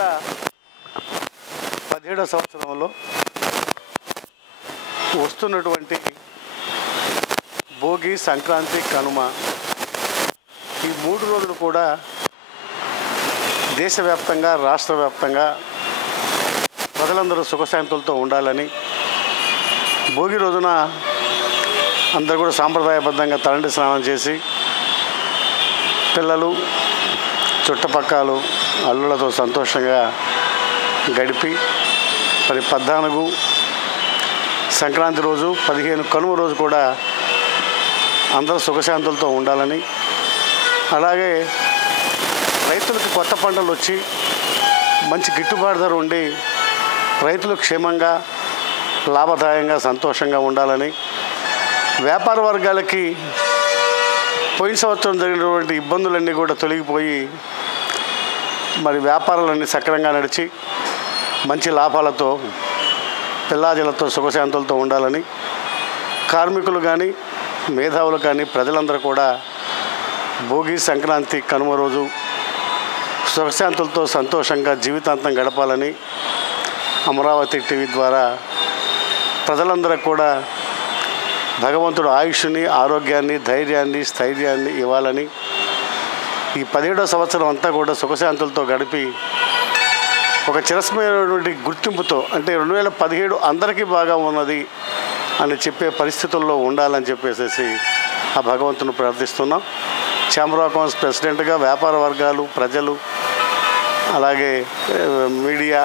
2017వ సంవత్సరంలో వస్తున్నటువంటి భోగి, సంక్రాంతి, కనుమ ఈ 3 రోజులు కూడా దేశవ్యాప్తంగా, రాష్ట్ర వ్యాప్తంగా ప్రజలందరూ సుఖశాంతులతో ఉండాలని, భోగి రోజున అందరూ కూడా సాంప్రదాయబద్ధంగా తలంటి స్నానం చేసి పిల్లలు, చుట్టపక్కలు, అల్లులతో సంతోషంగా గడిపి మరి 14 సంక్రాంతి రోజు, 15 కనుమ రోజు కూడా అందరూ సుఖశాంతులతో ఉండాలని, అలాగే రైతులకు కొత్త పంటలు వచ్చి మంచి గిట్టుబాటు ధర ఉండి రైతులు క్షేమంగా, లాభదాయంగా, సంతోషంగా ఉండాలని, వ్యాపార వర్గాలకి పోయిన సంవత్సరం జరిగినటువంటి ఇబ్బందులన్నీ కూడా తొలగిపోయి మరి వ్యాపారాలన్నీ సక్రమంగా నడిచి మంచి లాభాలతో, పిల్లాజలతో, సుఖశాంతులతో ఉండాలని, కార్మికులు కానీ, మేధావులు కానీ, ప్రజలందరూ కూడా భోగి, సంక్రాంతి, కనుమ రోజు సుఖశాంతులతో సంతోషంగా జీవితాంతం గడపాలని అమరావతి టీవీ ద్వారా ప్రజలందరూ కూడా భగవంతుడు ఆయుష్ని, ఆరోగ్యాన్ని, ధైర్యాన్ని, స్థైర్యాన్ని ఇవ్వాలని, ఈ 17వ సంవత్సరం అంతా కూడా సుఖశాంతులతో గడిపి ఒక చిరస్మరణమైనటువంటి గుర్తింపుతో, అంటే 2017 అందరికీ బాగా ఉన్నది అని చెప్పే పరిస్థితుల్లో ఉండాలని చెప్పేసి ఆ భగవంతుని ప్రార్థిస్తున్నాం. ఛాంబర్ ఆఫ్ కామర్స్ ప్రెసిడెంట్గా వ్యాపార వర్గాలు, ప్రజలు, అలాగే మీడియా,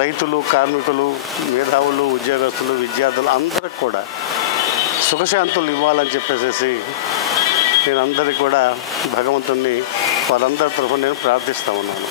రైతులు, కార్మికులు, మేధావులు, ఉద్యోగస్తులు, విద్యార్థులు అందరికి కూడా సుఖశాంతులు ఇవ్వాలని చెప్పేసి నేను అందరికీ కూడా భగవంతుని వారందరి తరఫున నేను ప్రార్థిస్తూ ఉన్నాను.